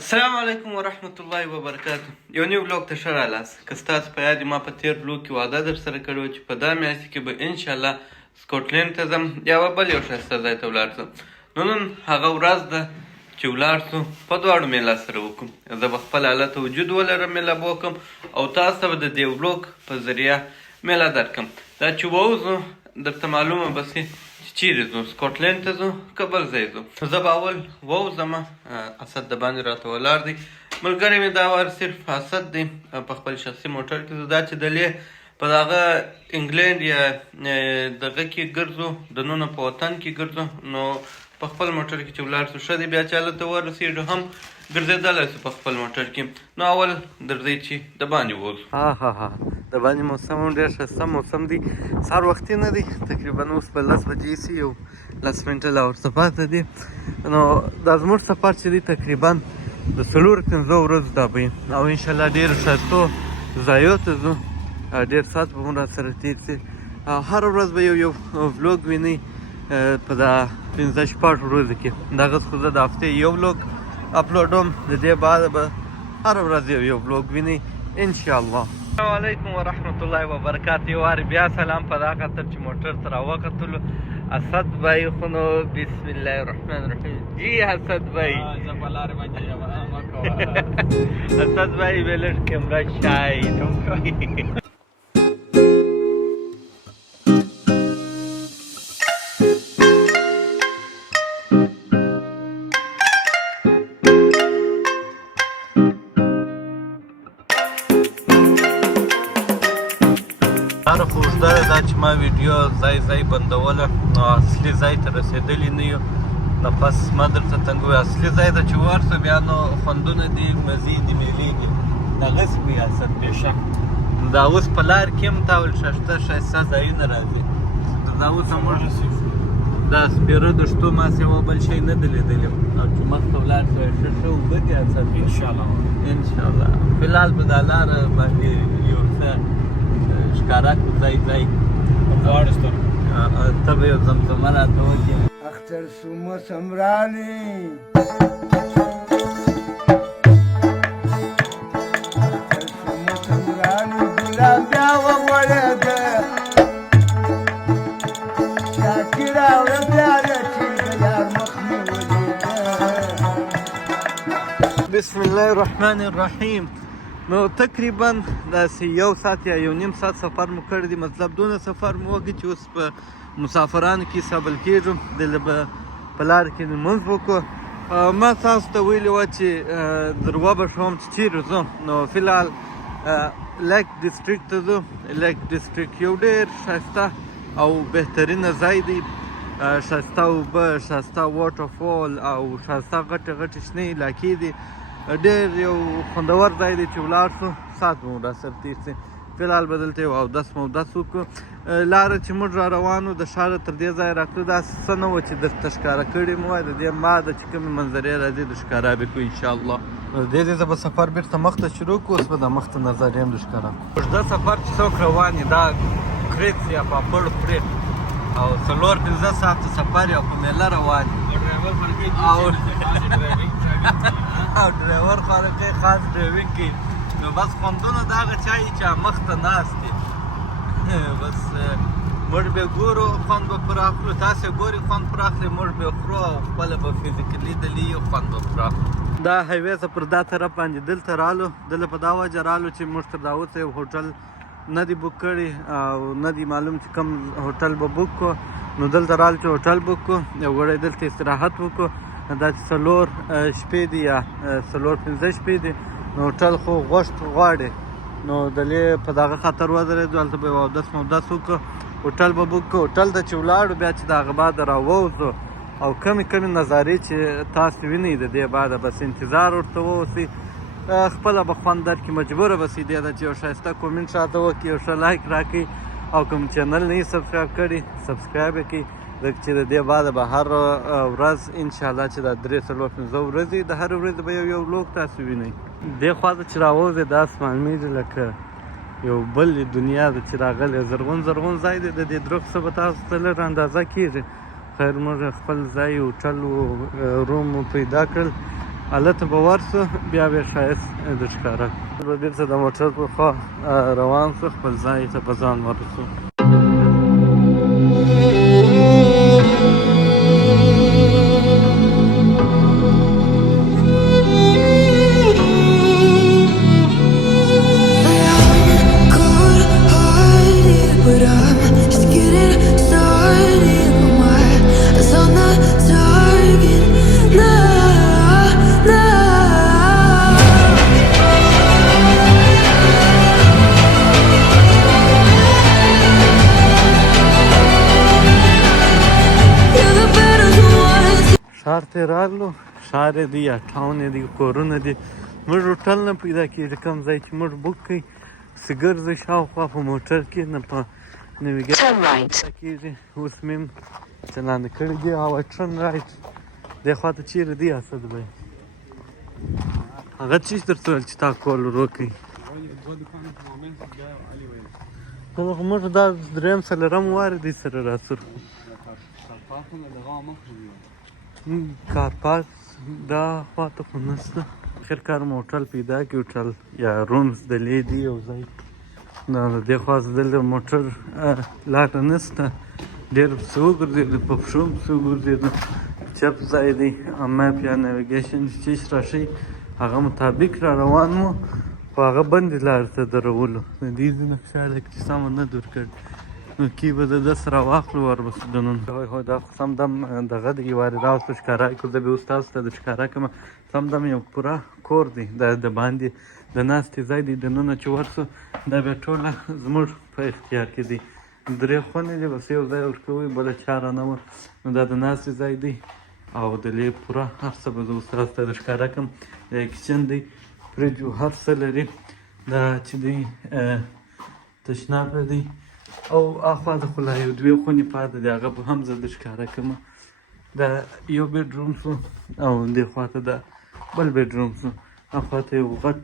السلام علیکم ورحمت الله وبرکاتو. یو نیو بلاګ ته ښه راغلاست. که ستاسو په یاد ما په تېر بلاګ کې وعده در سره کړې وه چې په دا میاشت کې به انشاءالله سکاټلینډ ته ځم یا بل یو ښایسته ځای ته ولاړ شم. نو نن هغه ورځ ده چې ولاړ شو په دواړو میله سره وکړو. زه به خپل حالت وجود ولرم میله به وکړم او تاسو ته به د دې بلاګ په ذریعه میله درکړم. دا چې ووځو درته معلومه به شي چیرې ځو، سکاټلینډ ته ځو که بل ځای ځو. زه به اول ووځم، اسد د باندې راته ولاړ دی، ملګری مې دا وار صرف اسد دی په خپل شخصي موټر کې. زه دا چې دلې په دغه انګلینډ یا دغه کې ګرځو، دننه په وطن کې ګرځو، نو په خپل موټر کې چې ولاړ شو ښه دی. بیا چې هلته ورسېږو هم ګرځېدلی شو په خپل موټر کې. نو اول درځئ چې د باندې ووځو. د باندې موسم هم ډېر ښایسته موسم دی. سهار وختي نه دی، تقریبا اوس به 10 بجې شي، یو 10 منټه لا ورته پاته دي. نو دا زموږ سفر چې دی تقریبا د 4-5 ورځو دا به وي او انشاءالله ډېرو ښایستو ځایو ته ځو. ډېر ساعت به هم راسره تېر شي. هره ورځ به یو ولاګ وینئ په دا 15-16 ورځو کې. دغسې خو زه د هفتې یو ولاګ اپلوډوم، د دې بعده به هره ورځ یو ولاګ وینئ انشاءالله. السلام علیکم ورحمت الله وبرکاتو. یو وار بیا سلام په دا خاطر چې موټر ته راوختلو. اسد بھائی خو نو بسم الله الرحمن الرحیم. جی اسد بھائی اسد بھائی ویلر کیمرہ شائی لاره خو اوږده ده. دا چې ما ویډیو ځای بندوله نو اصلي ځای ته رسېدلي نه یو. نفس ما درته تنګوي. اصلي ځای ته چې ورسو بیا نو خوندونه دي، مزې دي، میلې دي. دغسې وي اسد بېشک. دا اوس په لار کې هم تا ول ښایسته ځایونه راځي. دا اوس هم موږ دا سپېره د شتو ما سوا بل شی نه دی لیدلی او چې مخته ولاړ شوی ښه اوبه دي اسد انشاءالله. فلحال به دا لاره باندې یو څه ښکاره کړو ځای ته به یو زمزمه راته وکړې. اختر شو موسم رالی ګلاب بیا وغوړېده، شاکي راوړه پیاله چې د یار مخ مې ولیده. بسم الله الرحمن الرحیم. نو تقریبا داسې 1 ساعت یا 1.5 ساعت سفر مو کړی دی. مطلب دونه سفر مو وکړي چې اوس په مسافرانو کې حسابل کېږم. دلته به په لار کې لمونځ وکړو. ما تاسو ته ویلي وه چې در وبښوم چې چیرې ځم. نو فلحال لیک ډسټرکټ ته ځو. لیک ډسټرکټ یو ډېر ښایسته او بهترینه ځای دی. ښایسته اوبه، ښایسته واټر فال او ښایسته غټې شنې علاقې دي. ډېر یو خوندور ځای دی چې ولاړ شو ساعت به مو راسره تېر شي. فلحال به دلته یو اودس وکړو. لاره چې موږ را روان وو د ښاره تر دې ځایه راتلو داسې څه نه وه چې درته ښکاره کړې مو وای. د دې ما د چې کومې منظرې راځي د ښکاره به کړو انشاءالله. د دې ځای به سفر بیرته مخته شروع کړو. اوس به د مخته نظرې هم د ښکاره کړو. اوږده سفر چې څوک روان یي دا کرېټ یا پاپړ خوري او 4-5 ساعته سفر یې او په میله روان یي او ډرایور خارقې خاص ډرایوینګ کوي. نو بس خوندونه د هغه چا یي چې مخته ناست دي. بس موږ به ګورو، خوند به پرې اخلو. تاسې ګورئ خوند پرې اخلئ، موږ به خورو او خپله به فزیکلي دلي یو خوند به پرې اخلو. دا هایوې ته پر دا طرف باندې دلته رالو. دلته په دا وجه رالو چې موږ تر دا اوسه یو هوټل نه دی بوک کړی او نه دی معلوم چې کوم هوټل به بوک کړو. نو دلته رالو چې هوټل بوک کړو، یو غړی دلته استراحت وکړو. دا چې 4 شپې دي یا 4-5 شپې دي. نو هوټل خو غوښت غواړي. نو دلې په دغه خاطر ودرېدو. هلته به یو اودس وکړو، هوټل به بوک کړو. هوټل ته چې ولاړو بیا چې د هغه بعد راووځو او کمې نظارې چې تاسو وینئ د دې بعده بس انتظار ورته واوسئ. خپله به خوند درکړي. مجبوره به سي دې ده چې یو ښایسته کومنټ راته وکړي، یو ښه لایک راکړئ او کوم چینل نه یې سبسکرایب کړي سبسکرایب یې کړئ. ځکه چې د دې بعده به هر ورځ انشاءالله چې دا 3-4-5 ورځې د هر ورځې به یو ولاګ تاسو وینئ. دې خوا ته چې راوځئ دا اسمانمیږي لکه یو بل دنیا ده چې راغلی. زرغون ځای دی. د دې درخت څه به تاسو ته لږ اندازه کېږي. خیر موږ خپل ځای هوټل روم پیدا کړل هلته به ورسو بیا بیا ښایست د ښکاره به بېرته د موټر په خوا روان شو خپل ځای ته په ځان ورسو ښار ته یې راغلو ښار یې دی یا ټاون یې دی کورونه دي موږ هوټل نه پیدا کېږي کوم ځای چې موږ بوک کړئ څه ګرځئ شاوخوا په موټر کې نه په نویګیشن پیدا کېږي اوس مې هم چلانده کړي دي او ټرن رایټ دې خوا ته چېرې دی اسد بی هغه څه درته ویل چې تا کول ور وکړئ خو موږ دا درېیم څلورم وار دی سره راسره کار پارک دا خواته خو نشته اخر کار مو هوټل پیدا کړي هوټل یا رومز دلې دي یو ځای دا د دې خوا دلته موټر لاټه نشته ډېر پسې وګرځېدو په پښو پسې وګرځېدو چپ ځای دی میپ یا نیویګیشن چې راشئ هغه مطابق را روان وو خو هغه بندې لارې ته درولو د دې ځینې خیال چې سمه نه دور کړ نو کې به د ده سره واخلو ورپسې دننه هو دا خو سم دم دغه د یو وارې راوسته ښکاره کړو زه به اوس تاسو ته د ښکاره کړم سم دم یو پوره کور دی دا د باندې د ناستې ځای دی دننه چې ورسو دا بیا ټوله زموږ په اختیار کې دی 3 خونې دي بس یو ځای ورکوئ بله چاره نه وه نو دا د ناستې ځای دی او دلې پوره هر څه به زه اوس تاسو ته د ښکاره کړم دا کچن دی فریج هر څه لري دا چې دی تشناب دی او اخوا د خو لا یو 2 خونې پاتې دي هغه به هم زه د ښکاره کړم دا یو بیډروم شو او دې خوا ته دا بل بیډروم شو اخوا ته یو غټ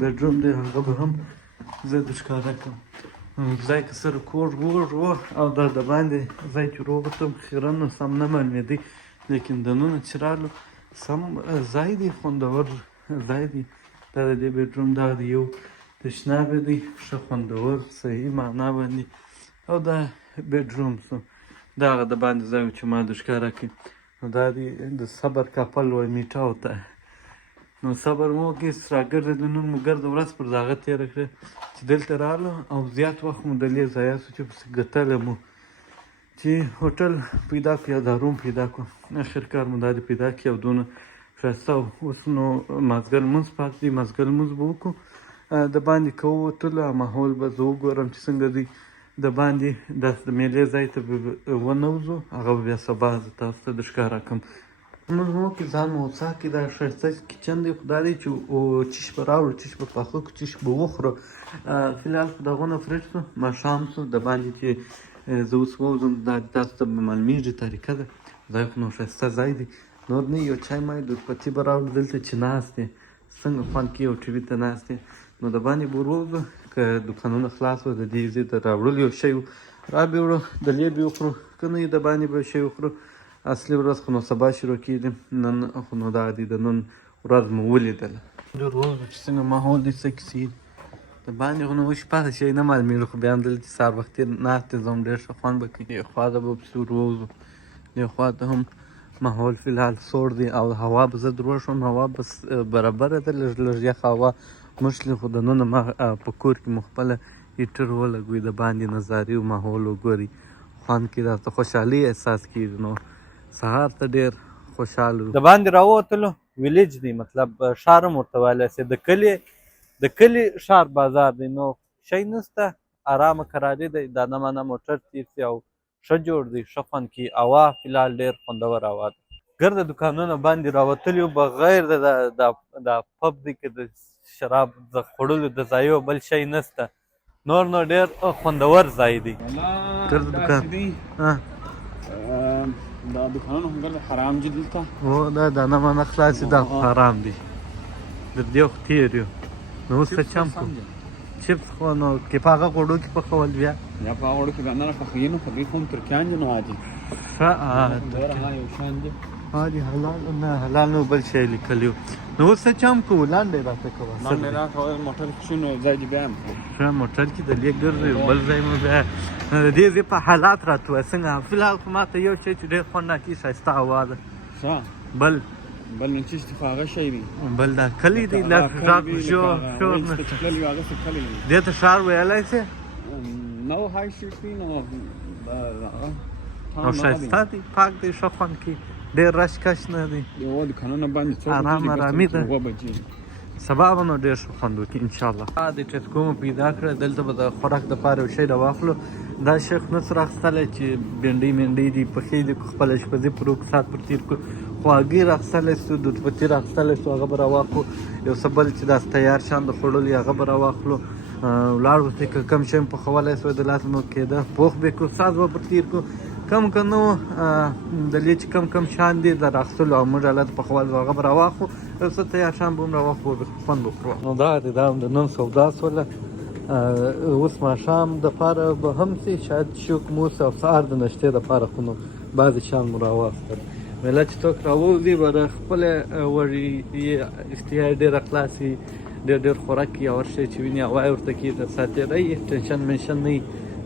بیډروم دی هغه به هم زه د ښکاره کړم ځای که سره کور ووړ و او دا د باندې ځای چې وروغتم خیرن سم نه معلومېدی لیکن دننه چې رالو سم ځای دی خوندور ځای دی دا د دې بیډروم دا د یو تشناب دی ښه خوندور صحیح معنا باندې او دا بیډروم شو دا هغه د باندې ځای چې ما د ښکاره کړي نو دا دی د صبر کپل وایي میټاو ته نو صبر مو وکړي راګرځېدو نن مو ګرده ورځ پر دغه تېره کړه چې دلته رالو او زیات وخت مو دلې ضایع شو چې پسې ګټلی مو چې هوټل پیدا کړو یا دا روم پیدا کړو اخر کار مو دا د پیدا کړي او دونه ښایسته اوس نو مازدیګر لمونځ پاتې دی مازدیګر لمونځ به وکړو د باندې که ووتلو ماحول به زه وګورم چې څنګه دی د باندې داسې د میلې ځای ته به ونوځو هغه به بیا سبا زه تاسو ته د ښکاره کړم موږ مو کې ځان مو وڅا کې دا ښایسته کچن دی خو دا دی چې چیش به راوړو چیش به پاخه کړو چیش به وخورو فلحال خو دغونه فرج شو ماښام شو د باندې چې زه اوس ووځم دا تاسو ته به معلومېږي طریقه ده ځای خو نو ښایسته ځای دی نور نه یو چای مای دودپتي به راوړو دلته چې ناست دی څنګه خوند کوي او ټي وي ته ناست دی نو د باندې به وروځو که دوکانونه خلاص وو د دې ځای ته راوړلو یو شی را به وړو دلې به وخورو که نه د باندې به شی وخورو اصلي ورځ خو نو سبا شروع کېږي نن خو نو دا دی د نن ورځ مو ولیدله وروځو چې څنګه ماحول دی څه کیسې دي د باندې خو نو شپه شی نه معلومېږي خو بیا هم دلته سهار وختي ناست دی زه هم ډېر ښه خوند به کوي دې خوا ته به پسې وروځو دې خوا ته هم ماحول فلحال سوړ دی او هوا به زه درو شوم هوا بس برابره ده لږ لږ یخ هوا مشلي خو دننه ما په کور کې مو خپله هیټر ولګوي د باندې نظارې او ماحول وګوري خوند کې درته خوشحالي احساس کېږي نو سهار ته ډېر خوشحال د باندې راووتلو ویلیج دی مطلب ښار هم ورته ویلی سي د کلي ښار بازار دی نو شی نسته ارامه کراري دی دا نه مانه موټر تېر سي او ښه جوړ دی ښه خوند کوي هوا فلحال ډېر خوندور هوا ده ګرده دوکانونه باندې راوتلي وو بغیر د پب دی که د شراب د خوړلو د ځایو بل شی نسته نور نو ډېر خوندور ځای دی ګرده دوکان دا دوکانونه هم ګرده حرام دي دلته هو دا نه مانه خلاص دا حرام دي در دې خو تېر یو نو اوس څه چم کړو چپس خو نو کې په هغه غوړو کې پخول بیا یا په هغه غوړو کې نه پخوي نو خو دوی خو هم ترکیان دي نو عادي ښه یو شان دي عادي حلال نه حلال نو بل شی لیکلی نو اوس څه چم کوو لاندې راته کوه لاندې راکول موټر کې شنو ځای دې بیا هم ښه موټر کې د لیک ګرځي بل ځای مو بیا د دې ځای په حالات راته وایه څنګه فلحال خو ماته یو شی چې ډېر خوند راکوي ښایسته هوا ده ښه بل نو چې هغه شی دی بل دا کلی دی لږ غږ شور نشته تللی هغه څه کلی دی دې ته ښار ویلی شې نو های شیټ دی نو او ښایسته دی پاک دی ښه خوند کوي ډېر رش کش نه دی یو دوکانونه باندې څو آرام آرامي ده 2 بجې سبا به نو ډېر ښه خوند وکړي انشاءالله د ټسکو مو پیدا کړه دلته به د خوراک دپاره یو شی راواخلو دا شیخ نصر اخیستلی چې بینډۍ مینډۍ دي پخې دي خپله اشپزي پر وکړو ساعت پر تېر کړو خواږه راخیستلی سو دود پتي راخیستلی سو هغه به راواخلو یو څه بل چې داسې تیار شیان د خوړلو هغه به راواخلو ولاړ ورته که کوم شی م پخولی سوی د لاسه نو کېده پوخ به کړو ساعت به پر تېر کړو کم که نه د دې چې کم شیان دي د راخیستلو او موږ هلته پخول هغه به راواخلو یو څه تیار شیان به هم راواخلو خوند به وکړو نو دا دی دا هم د نن سودا سوله اوس ماښام دپاره به هم سي شاید شوک مو اوسي او سهار د نشتې دپاره خو نو بعضې شیان مو راواخیستل ویله چې څوک راووځي به د خپلې وړي اشتها یې ډېره خلاص وي ډېر خوراک وي او هر شی چې ویني هوا یې ورته کړي د ساتېری ټینشن منشن نه وي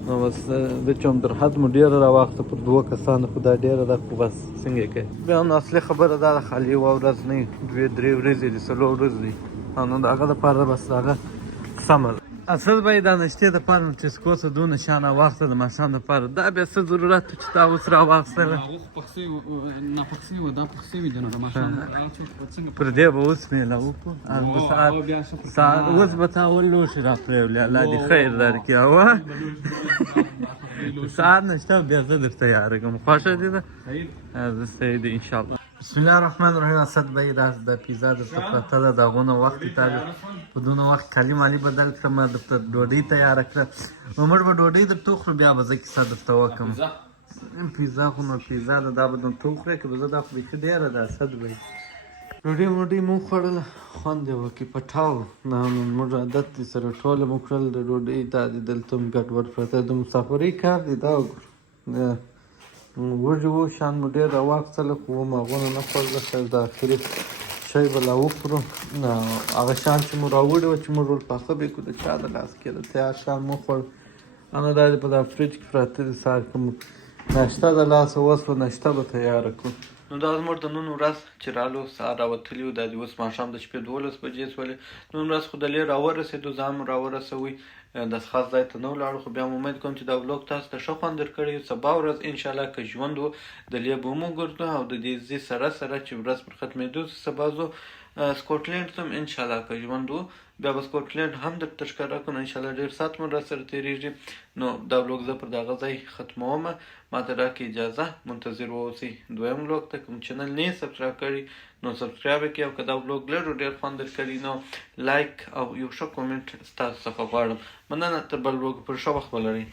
نو بس زه چې هم در حد مو ډېره راواخته پر 2 کسانو خو دا ډېره ده خو بس څنګه یې کوي بیا هم اصلي خبره دا ده خالي یوه ورځ نه وي 2-3 ورځې دي 4 ورځې دي او نو د هغه دپاره بس هغه سمه ده اصل به یې دا نشتې دپاره نو ټسکو څه دونه شیان راواخیسته د ماښام دپاره دا بیا څه ضرورت و چې تا اوس راواخیستله هغه خو پخ سوي ناپخ سوي وو دا پخ سوي دي نو د ماښام څنګه پر دې به اوس میله وکړو اوس به تا ول لوښي راپرېولې الله دې خیر درکړي هوا سهار نشته بیا زه درته یاره کوم خوښه دې ده زه صحیح دی انشاءالله بسم الله الرحمن الرحیم اسد بھائی دا د پیزا درته پرته ده د هغونه وخت تا په دونه وخت کالي مالي بدل کړم درته ډوډۍ تیاره کړه نو موږ به ډوډۍ درته وخورو بیا به زه کیسه درته وکړم پیزا خو نو پیزا ده دا به درته وخورې که به زه دا خو بیخي ډېره ده اسد بھائی ډوډۍ موډۍ مو وخوړله خوند یې وکړي پټاو موږ عادت دي سره ټوله مو کړل د ډوډۍ دا دي دلته هم ګډوډ پرته د مسافرۍ کار دی دا وګوره وږي وو شیان مو ډېر راواخیستله خو هم هغونه نه خوړله خیر د اخري شی به لا وخورو هغه شیان چې مو راوړي وو چې موږ ور پاخه به کړو د چا د لاس کې د تیار شیان مو خوړ انا دا دې په دا فریج کې پراته دي سهار که مو ناشته د لاسه وسوه ناشته به تیاره کړو نو دا زموږ د نن ورځ چې رالو سهار راوتلي وو دا د اوس ماښام د شپې 12 بجې شولې نن ورځ خو د لې راورسېدو ځان مو راورسوئ داسې خاص ځای ته نه ولاړو خو بیا امید کوم چې دا ولاګ تاسو ته ښه خوند درکړی سبا ورځ انشاءالله که ژوند و د لې به هم وګرځو او د دې ځای سره چې ورځ پر ختمېدو سبا ځو سکاټلینډ ته هم انشاءالله که ژوند و بیا به سکاټلینډ هم درته ښکاره کړو انشاءالله ډېر ساعت مو راسره تېرېږي نو دا ولاګ زه پر دغه ځای ختموم ماته راکړئ اجازه منتظر واوسئ دویم ولاګ ته کوم چینل نه یې سبسکرایب کړي نو سبسکرایب یې کړئ او که دا ولاګ لږ ډېر خوند درکړي نو لایک او یو ښه کومنټ ستاسو څخه غواړم مننه تر بل ولاګ پر ښه وخت ولرئ